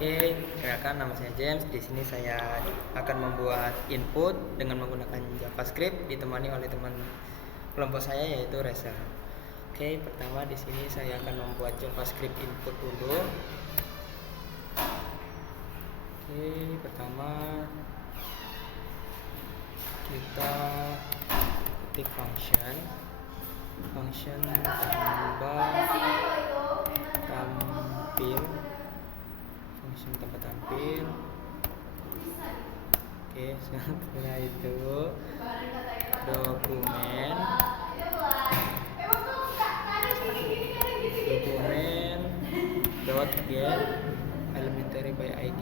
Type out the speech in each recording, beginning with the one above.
Oke, perkenalkan nama saya James. Di sini saya akan membuat input dengan menggunakan JavaScript ditemani oleh teman kelompok saya yaitu Reza. Oke, pertama di sini saya akan membuat JavaScript input dulu. Oke, pertama kita ketik function tambah tampil. Function tambah tampil. Oke, setelah itu dokumen dot get elementary by id,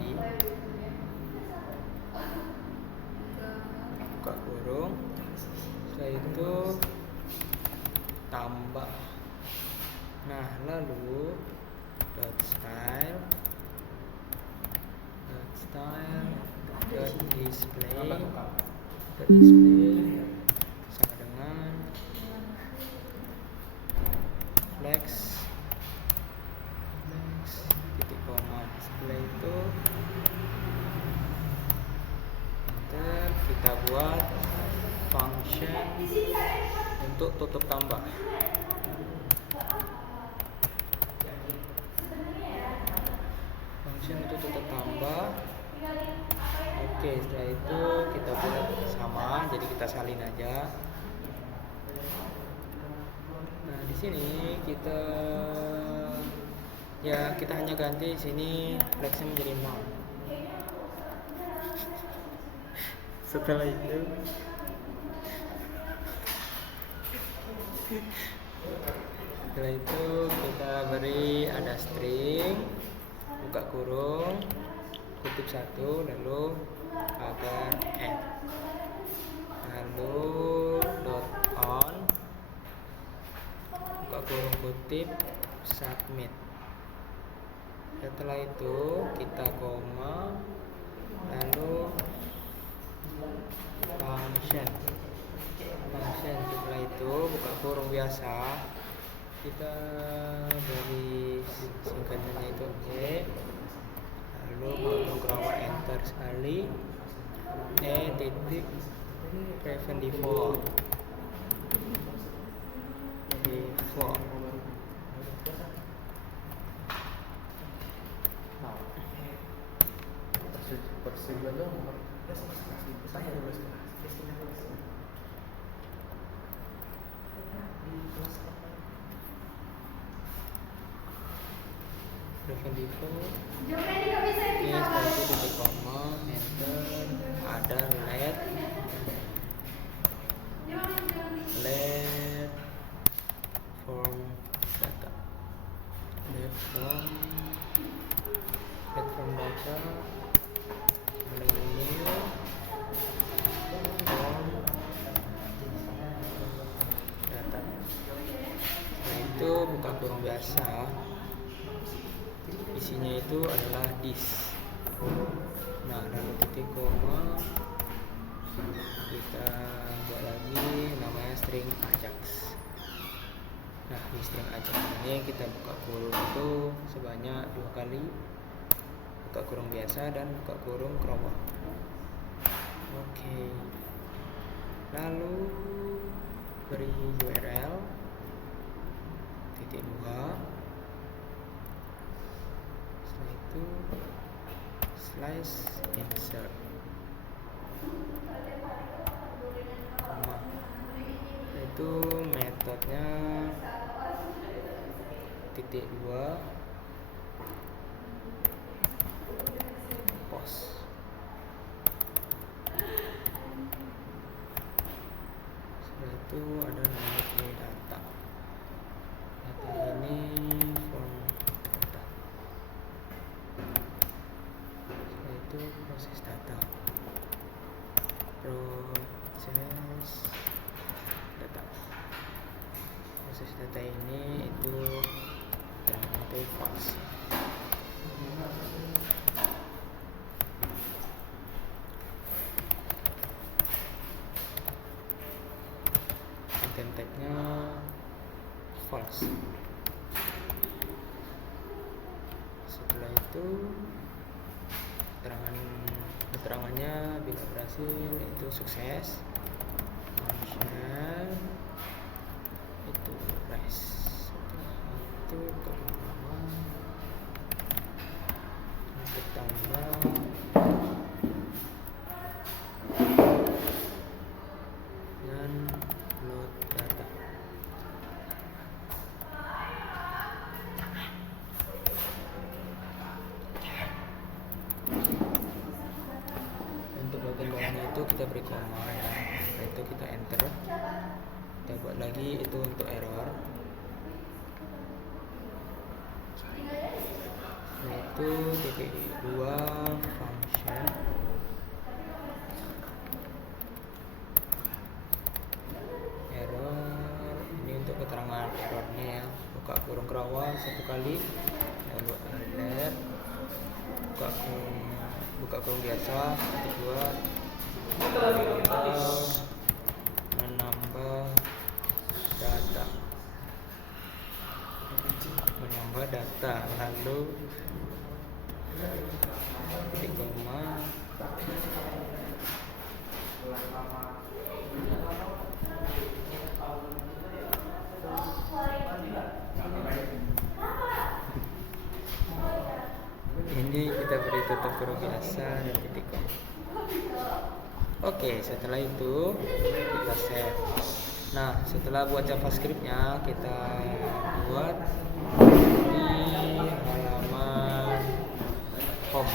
buka kurung. Setelah itu tambah. Nah, lalu style display sama dengan flex titik koma. Setelah itu kita buat function untuk tutup tambah. Oke, setelah itu kita buat sama, jadi kita salin aja. Nah, di sini kita hanya ganti sini flexnya menjadi 0. Setelah itu kita beri ada string, buka kurung, kutip 1, lalu agar f, lalu dot on, buka kurung kutip, submit. Setelah itu kita koma, lalu function. Setelah itu buka kurung biasa, kita beri singkatannya itu oke, lalu buka kurung enter sekali, prevent default. Prevent default. Setelah itu titik koma, enter, ada let form data, let form data, new form data. Setelah itu buka kurung biasa, isinya itu adalah this. Nah, lalu titik koma, kita buat lagi namanya string ajax. Nah, di string ajax ini kita buka kurung itu sebanyak 2 kali, buka kurung biasa dan buka kurung crop. Oke, lalu beri URL titik 2. Setelah itu slash insert, koma. Itu metodenya titik 2 post. Setelah itu ada namanya data ini form data. Setelah itu proses data ini itu terbentuk false. Content tag-nya false. Setelah itu keterangannya bila berhasil itu sukses, function itu res, itu kemana untuk tambah dan load data. Untuk bagian bawahnya itu kita beri koma ya, setelah itu kita enter, kita buat lagi itu untuk error. Setelah itu titik 2 function error, ini untuk keterangan errornya ya, buka kurung kerawang 1 kali, lalu alert, buka kurung biasa, kedua menambah data, lalu titik koma, ini kita beri tutup kurung biasa dan titik koma. Oke, setelah itu kita save. Nah, setelah buat JavaScript-nya, kita buat di halaman home.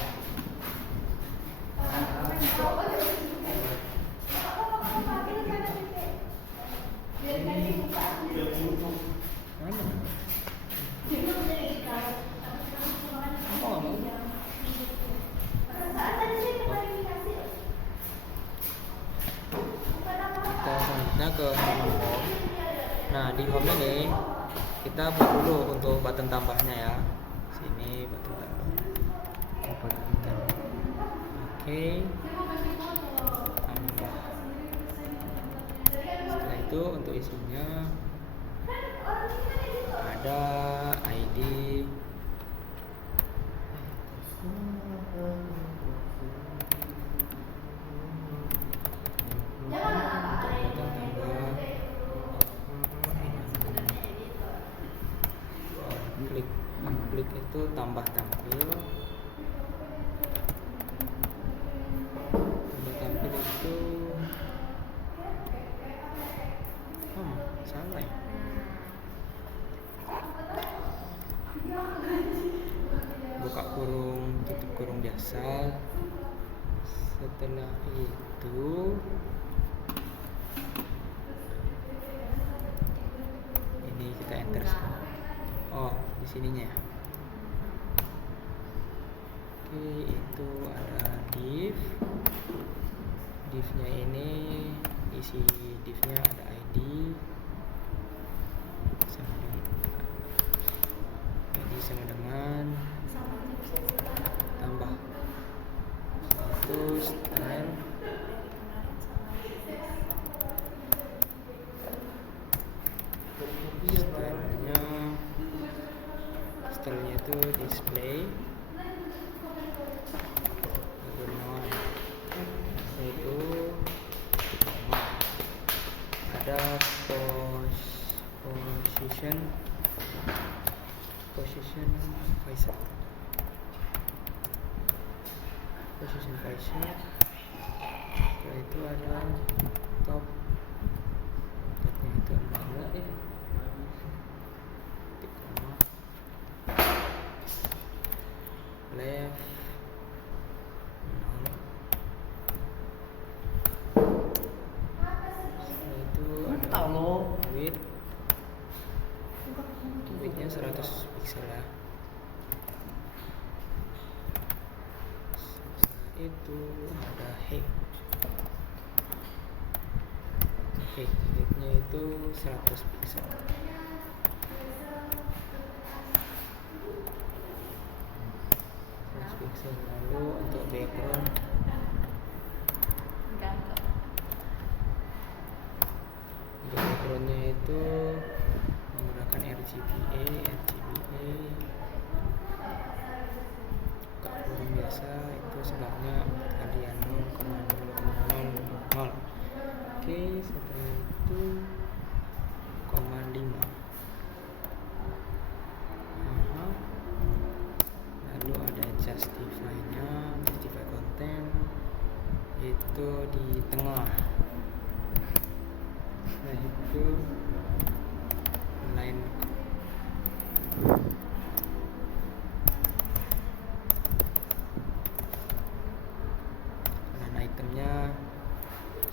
Kita selanjutnya ke halaman home. Nah, di home ini kita buat dulu untuk button tambahnya ya. Sini button tambah. Oke. Tambah. Setelah itu untuk isinya ada ID, klik itu tambah tampil itu salah ya. Buka kurung, tutup kurung biasa. Setelah itu ini kita enter. Oh, di sininya. Oke, itu ada div. Divnya ini isi divnya ada ID sama dengan tambah itu style. Stylenya itu display, itu ada position visor, setelah itu ada topnya itu 0, left 0. Setelah itu ada widthnya 100 pixel ya. Itu ada height-nya itu 100 pixel. Lalu untuk backgroundnya itu menggunakan RGBA, kurung biasa. biasa itu sebabnya 4 kali 0,000. Oke, setelah itu 5. Lalu ada justify-nya, justify content itu di tengah. Nah itu line itemnya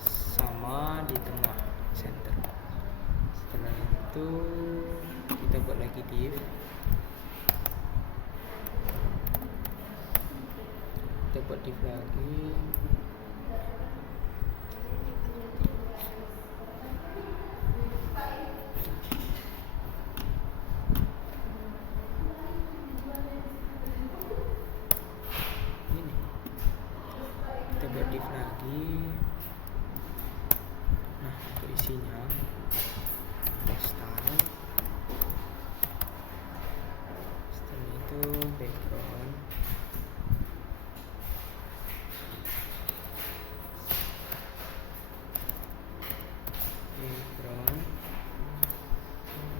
sama di tengah center. Setelah itu kita buat lagi div, kita buat div lagi. Ini kita buat div lagi. Nah untuk isinya ada style, setelah itu background,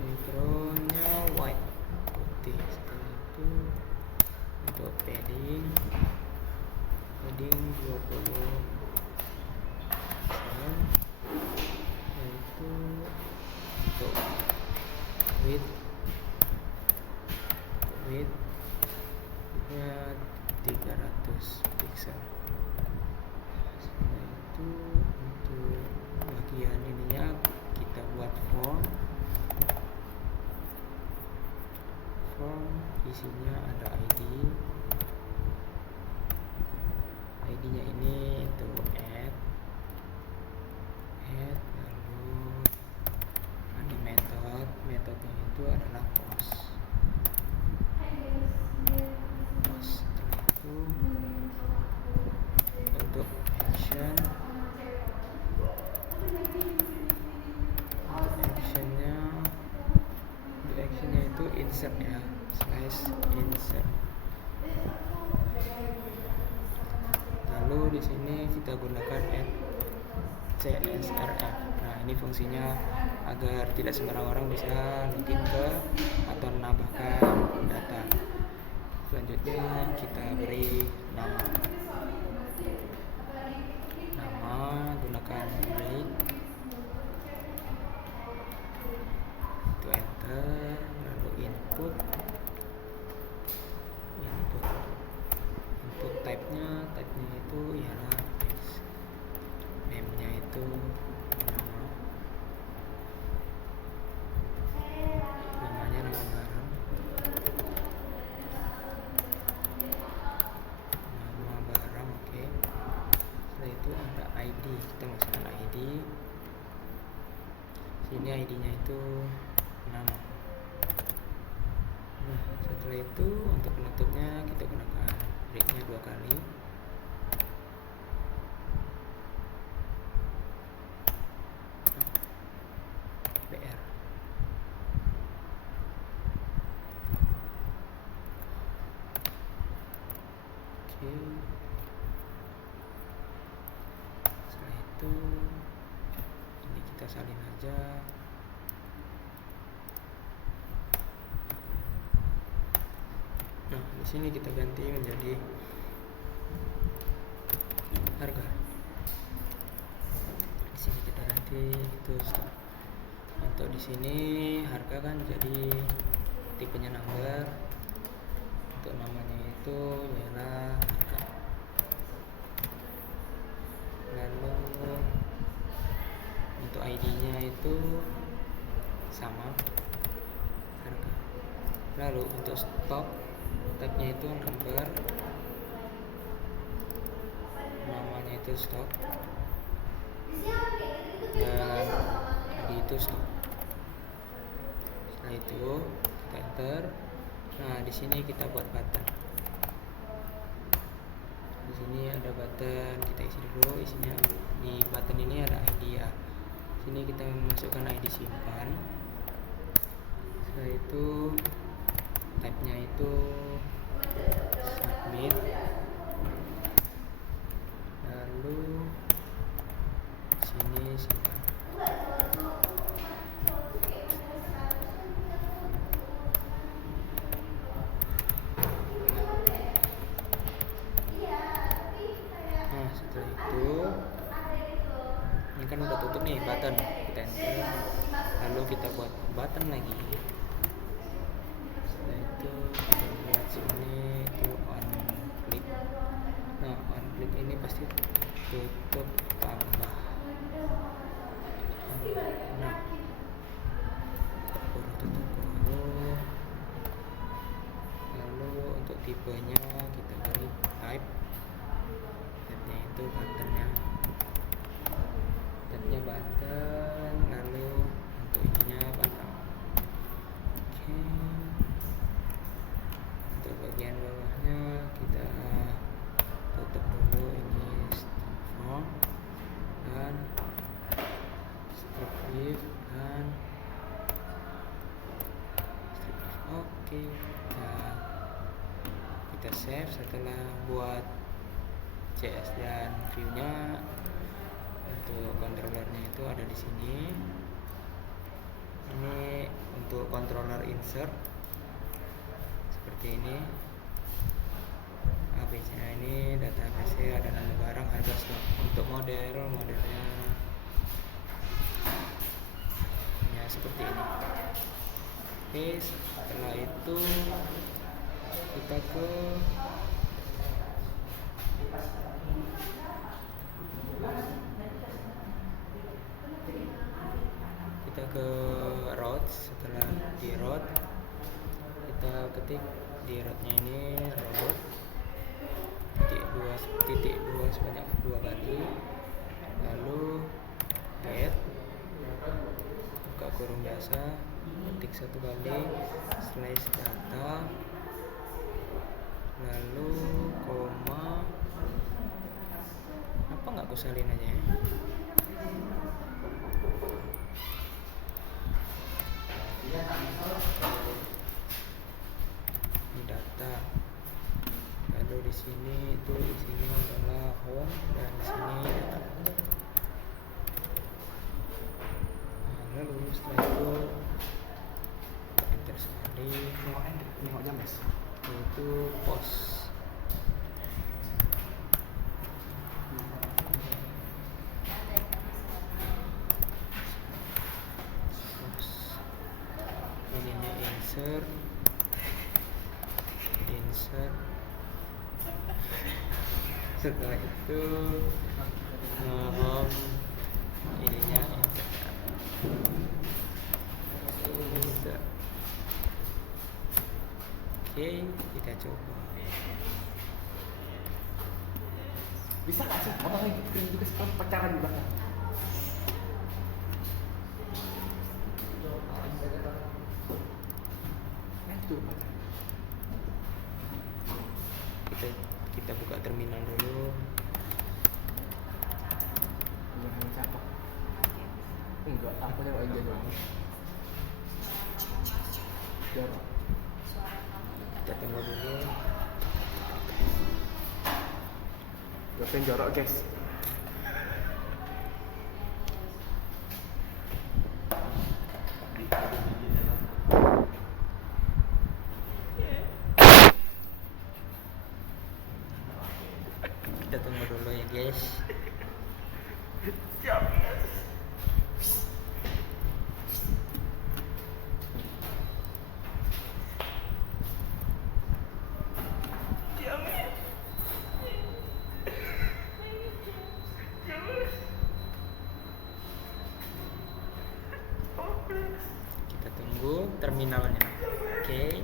backgroundnya white, putih. Setelah itu untuk padding 20, yaitu untuk width nya 300 pixel. Setelah itu untuk bagian ininya kita buat form isinya ada ID-nya ini itu add, lalu ada metodenya itu adalah post. Setelah itu untuk actionnya itu insert ya, /insert. Lalu di sini kita gunakan CSRF. Nah ini fungsinya agar tidak sembarang orang bisa login ke atau menambahkan data. Selanjutnya kita beri nama gunakan break, itu enter. Lalu input type-nya itu ialah text, name-nya itu namanya nama barang, oke. Setelah itu ada ID, kita masukkan ID. Sini ID-nya itu nama. Nah setelah itu untuk penutupnya kita gunakan break-nya 2 kali. BR. Oke. Setelah itu ini kita salin aja. Nah, di sini kita ganti menjadi harga. Di sini kita ganti itu stock. Untuk di sini harga kan jadi tipenya number. Untuk namanya itu ialah harga. Lalu untuk ID-nya itu sama harga. Lalu untuk stock tab-nya itu number, namanya itu stock, dan ID itu stock. Setelah itu kita enter. Nah di sini kita buat button. Di sini ada button, kita isi dulu isinya. Di button ini ada ID ya. Sini kita masukkan ID simpan. Setelah itu type-nya itu submit, kan udah tutup nih button, kita enter, lalu kita buat button lagi. Setelah itu kita buat sini itu on click. Nah on click ini pasti tutup tambah. Nah baru tutup baru. Lalu untuk tipenya kita beri type nya itu buttonnya button, lalu untuk ininya button. Oke. Untuk bagian bawahnya kita tutup dulu ini form dan strip div dan strip div. Oke. Nah, kita save setelah buat CS dan view-nya. Untuk controllernya itu ada di sini. Ini untuk controller insert seperti ini. ABC-nya ini data ABC, ada nama barang, harga stok. Untuk modelnya ya seperti ini. Oke, setelah itu kita ke routes. Setelah di route kita ketik di route-nya ini route titik dua sebanyak 2 kali, lalu get buka kurung biasa, ketik 1 kali slash data, lalu koma, apa nggak aku salin aja ya. Ini data, lalu di sini itu isinya adalah home dan di sini data. Nah, lalu setelah itu enter sekali, yaitu post. Ininya insert setelah itu home, ininya insert. Oke, kita coba. Bisa gak sih abang lagi bikin juga pacaran di belakang? Itu pacaran. Kita buka terminal dulu. Dengan siapa? Enggak, aku lewat aja doang. Jorok. Kita tunggu dulu. Gapin jorok guys. Kita tunggu dulu ya guys. Kita tunggu terminalnya. Oke.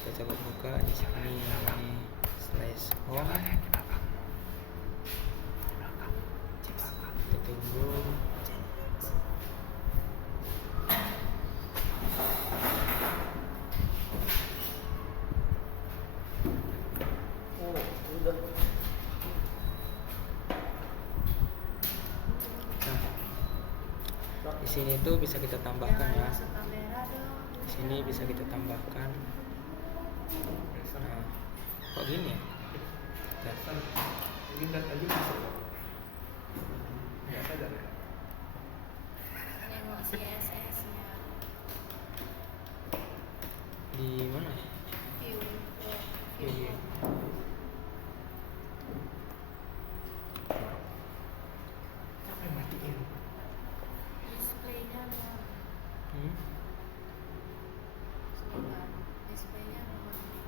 Kita coba buka di sini ini slash home. Kita tunggu. Udah. Nah, di sini tuh bisa kita tambahkan ya. Di sini bisa kita tambahkan. Nah, kok gini ya? Bentar. Ini data aja masuk kok. Nggak sadar ya? Nengok CSS-nya. Di mana? View. Iya. Apa yang matiin? Display-nya non. Hmm? Sebentar. Display-nya non.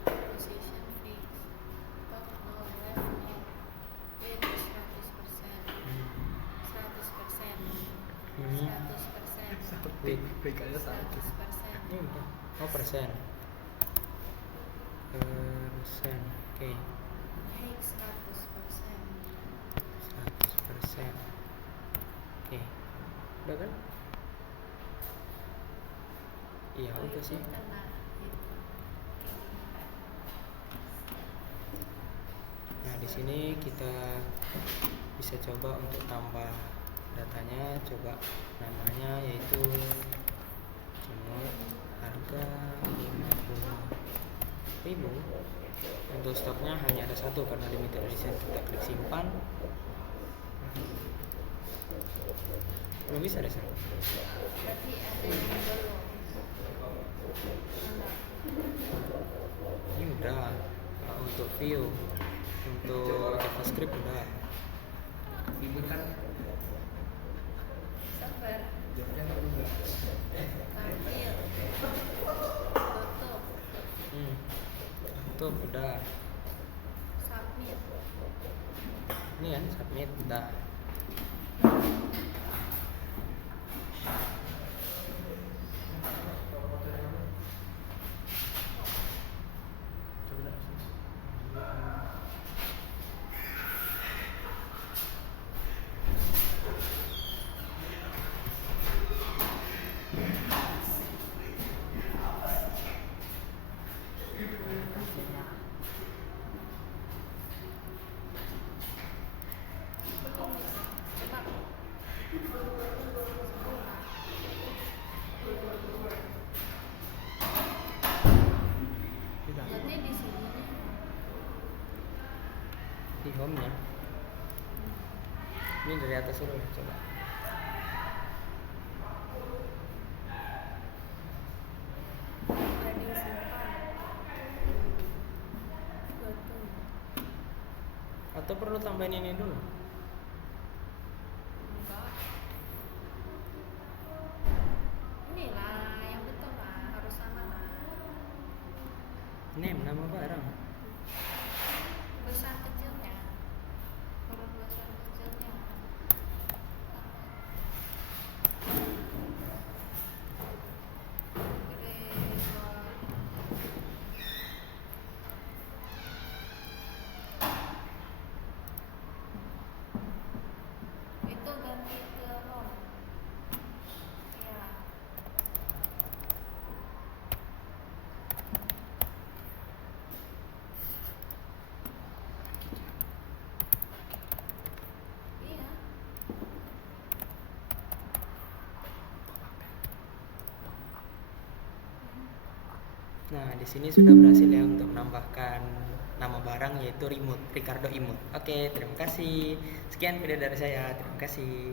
Position fix. Top no, left no. Width 100%. Hmm. 100%. Hmm. 100%. Wait. Kliknya satu. 100%. Ini udah. Oh, persen. Persen. Oke. Height 100%. 100%. Oke. Udah kan? Iya, Oh, udah itu sih. kena itu. Nah, di sini kita bisa coba untuk tambah datanya, coba namanya yaitu Cimut, harga 50.000. Untuk stoknya hanya ada satu karena limited edition. Kita klik simpan. Belum bisa deh. Berarti ada yang belum. Mana? Ini udah. Untuk view, untuk JavaScript udah. Ini kan Sabar. jawabnya kan enggak. Tampil. Tutup. Tuh udah. Submit. Ini kan submit udah. Coba dah. Cepat. Tidak. Berarti di sini nih. Di home nya. Ini dari atas dulu coba. Udah disimpan. Betul. Atau perlu tambahin ini dulu? Enggak. Inilah yang betul lah, harus sama lah. Name nama barang. Besar kecilnya. Huruf besar kecilnya. Gregor. Itu ganti ke rom. Ya. Iya. Nah, di sini sudah berhasil ya untuk menambahkan nama barang yaitu Ricardo Imut. Oke, terima kasih. Sekian video dari saya. Terima kasih.